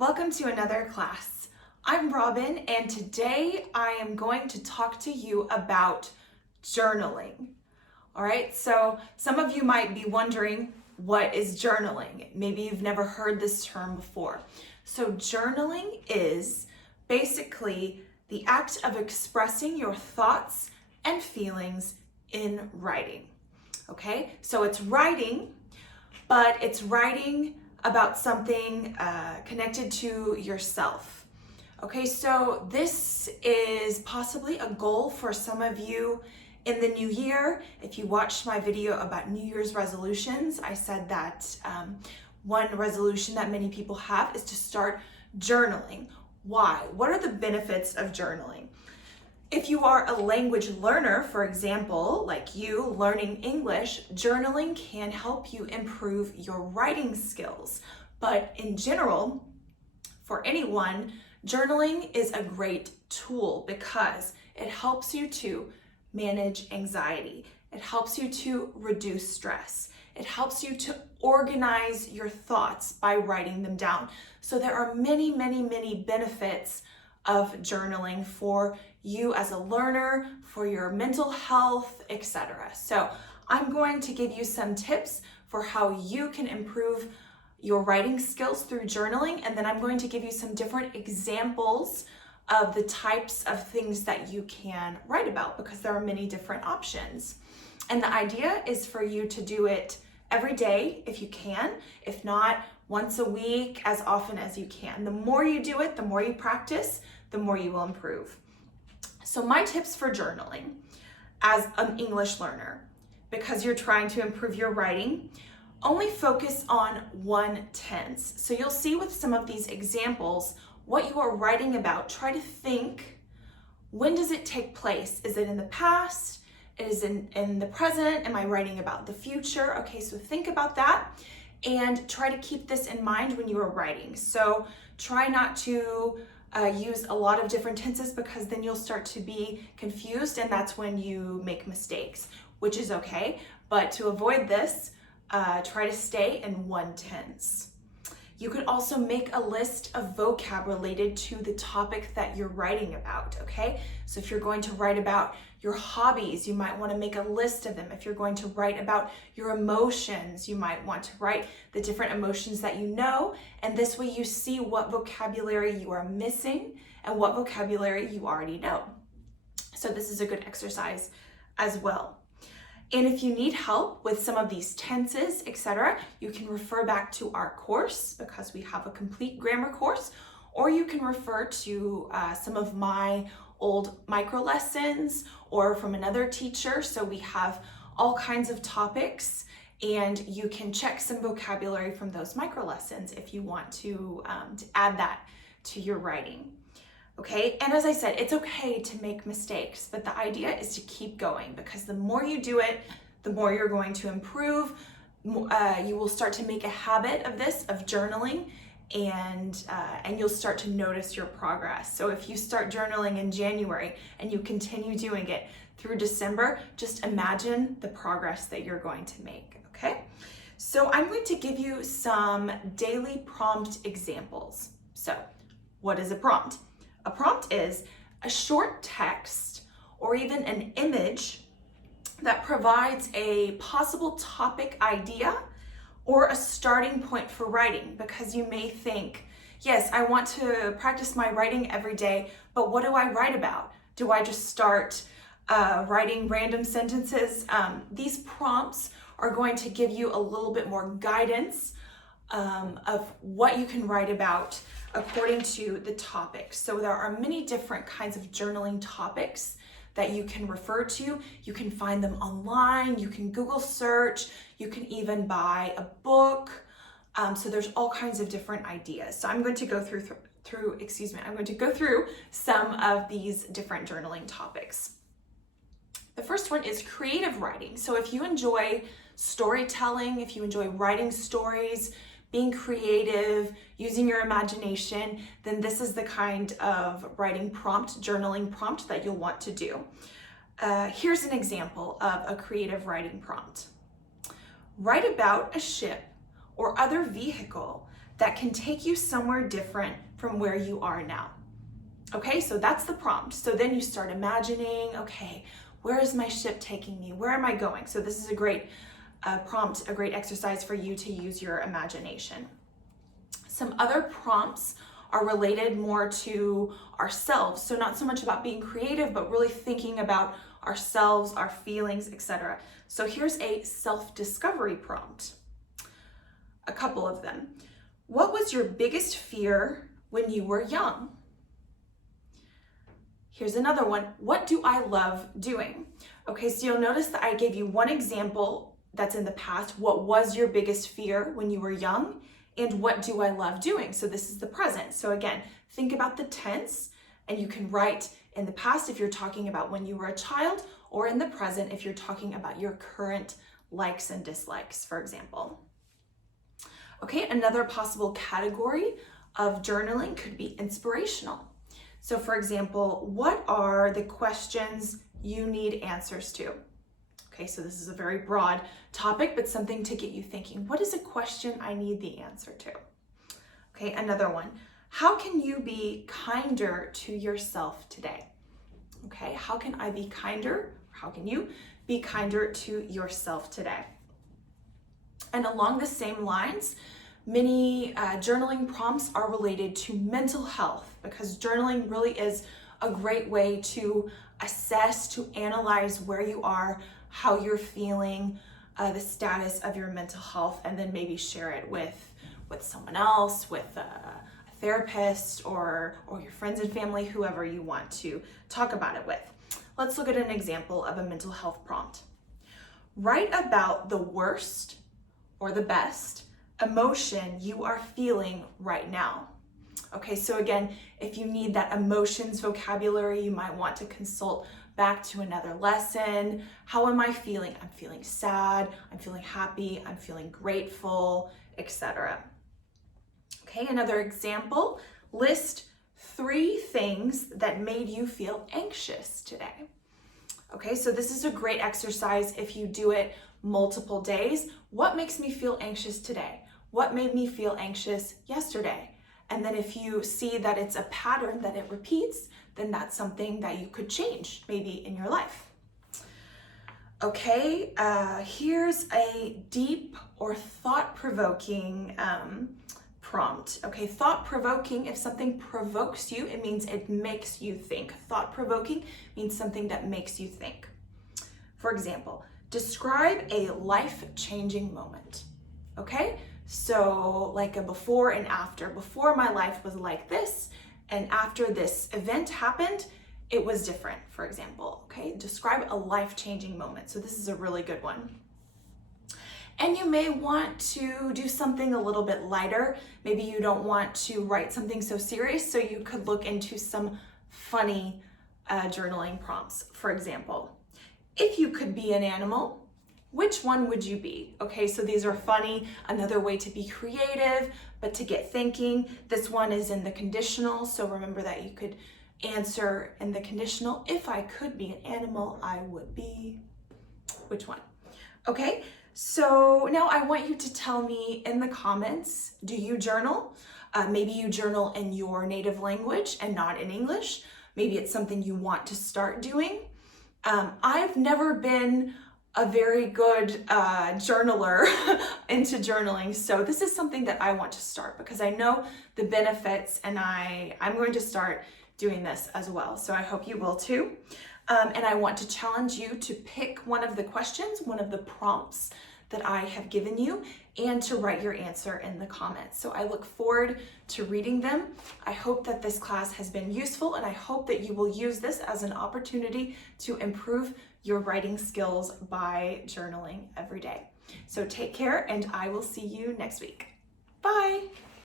Welcome to another class. I'm Robin, and today I am going to talk to you about journaling. All right, so some of you might be wondering, what is journaling? Maybe you've never heard this term before. So journaling is basically the act of expressing your thoughts and feelings in writing. Okay, so it's writing, but it's writing about something connected to yourself. Okay, so this is possibly a goal for some of you in the new year. If you watched my video about New Year's resolutions, I said that one resolution that many people have is to start journaling. Why? What are the benefits of journaling? If you are a language learner, for example, like you learning English, journaling can help you improve your writing skills. But in general, for anyone, journaling is a great tool because it helps you to manage anxiety. It helps you to reduce stress. It helps you to organize your thoughts by writing them down. So there are many, many, many benefits of journaling for you as a learner, for your mental health, etc. So I'm going to give you some tips for how you can improve your writing skills through journaling, and then I'm going to give you some different examples of the types of things that you can write about because there are many different options. And the idea is for you to do it every day if you can, if not once a week, as often as you can. The more you do it, the more you practice, the more you will improve. So my tips for journaling as an English learner, because you're trying to improve your writing, only focus on one tense. So you'll see with some of these examples, what you are writing about, try to think, when does it take place? Is it in the past? Is it in the present? Am I writing about the future? Okay, so think about that and try to keep this in mind when you are writing. So try not to use a lot of different tenses because then you'll start to be confused and that's when you make mistakes, which is okay. But to avoid this, try to stay in one tense. You could also make a list of vocab related to the topic that you're writing about, okay? So if you're going to write about your hobbies, you might want to make a list of them. If you're going to write about your emotions, you might want to write the different emotions that you know, and this way you see what vocabulary you are missing and what vocabulary you already know. So this is a good exercise as well. And if you need help with some of these tenses, etc., you can refer back to our course because we have a complete grammar course, or you can refer to some of my old micro lessons or from another teacher. So we have all kinds of topics and you can check some vocabulary from those micro lessons if you want to add that to your writing. Okay, and as I said, it's okay to make mistakes, but the idea is to keep going because the more you do it, the more you're going to improve. You will start to make a habit of this, of journaling, and you'll start to notice your progress. So if you start journaling in January and you continue doing it through December, just imagine the progress that you're going to make, okay? So I'm going to give you some daily prompt examples. So what is a prompt? A prompt is a short text or even an image that provides a possible topic idea or a starting point for writing, because you may think, yes, I want to practice my writing every day, but what do I write about? Do I just start writing random sentences? These prompts are going to give you a little bit more guidance of what you can write about according to the topic. So there are many different kinds of journaling topics that you can refer to. You can find them online, you can Google search, you can even buy a book. So there's all kinds of different ideas. So I'm going to go through I'm going to go through some of these different journaling topics. The first one is creative writing. So if you enjoy storytelling, if you enjoy writing stories, being creative, using your imagination, then this is the kind of writing prompt, journaling prompt that you'll want to do. Here's an example of a creative writing prompt. Write about a ship or other vehicle that can take you somewhere different from where you are now. Okay, so that's the prompt. So then you start imagining, okay, where is my ship taking me? Where am I going? So this is a great prompt, a great exercise for you to use your imagination. Some other prompts are related more to ourselves. So not so much about being creative, but really thinking about ourselves, our feelings, etc. So here's a self-discovery prompt. A couple of them. What was your biggest fear when you were young? Here's another one. What do I love doing? Okay, so you'll notice that I gave you one example that's in the past. What was your biggest fear when you were young? And what do I love doing? So this is the present. So again, think about the tense, and you can write in the past if you're talking about when you were a child, or in the present if you're talking about your current likes and dislikes, for example. Okay, another possible category of journaling could be inspirational. So for example, what are the questions you need answers to? Okay, so this is a very broad topic, but something to get you thinking. What is a question I need the answer to? Okay, another one. How can you be kinder to yourself today? Okay, how can I be kinder? How can you be kinder to yourself today? And along the same lines, many journaling prompts are related to mental health, because journaling really is a great way to assess, to analyze where you are, how you're feeling, the status of your mental health, and then maybe share it with someone else, with a therapist, or your friends and family, whoever you want to talk about it with. Let's look at an example of a mental health prompt. Write about the worst or the best emotion you are feeling right now. Okay, so again, if you need that emotions vocabulary, you might want to consult back to another lesson. How am I feeling? I'm feeling sad, I'm feeling happy, I'm feeling grateful, etc. Okay, another example, list 3 things that made you feel anxious today. Okay, so this is a great exercise if you do it multiple days. What makes me feel anxious today? What made me feel anxious yesterday? And then if you see that it's a pattern that it repeats, then that's something that you could change maybe in your life. Okay, here's a deep or thought-provoking prompt. Okay, thought-provoking, if something provokes you, it means it makes you think. Thought-provoking means something that makes you think. For example, describe a life-changing moment. Okay, so like a before and after. Before, my life was like this, and after this event happened, it was different, for example. Okay, describe a life-changing moment. So this is a really good one. And you may want to do something a little bit lighter. Maybe you don't want to write something so serious, so you could look into some funny journaling prompts. For example, if you could be an animal, which one would you be? Okay, so these are funny, another way to be creative, but to get thinking. This one is in the conditional, so remember that you could answer in the conditional. If I could be an animal, I would be, which one? Okay, so now I want you to tell me in the comments, do you journal? Maybe you journal in your native language and not in English. Maybe it's something you want to start doing. I've never been a very good journaler into journaling, so this is something that I want to start because I know the benefits, and I'm going to start doing this as well, so I hope you will too. And I want to challenge you to pick one of the questions, one of the prompts that I have given you, and to write your answer in the comments. So I look forward to reading them. I hope that this class has been useful, and I hope that you will use this as an opportunity to improve your writing skills by journaling every day. So take care, and I will see you next week. Bye.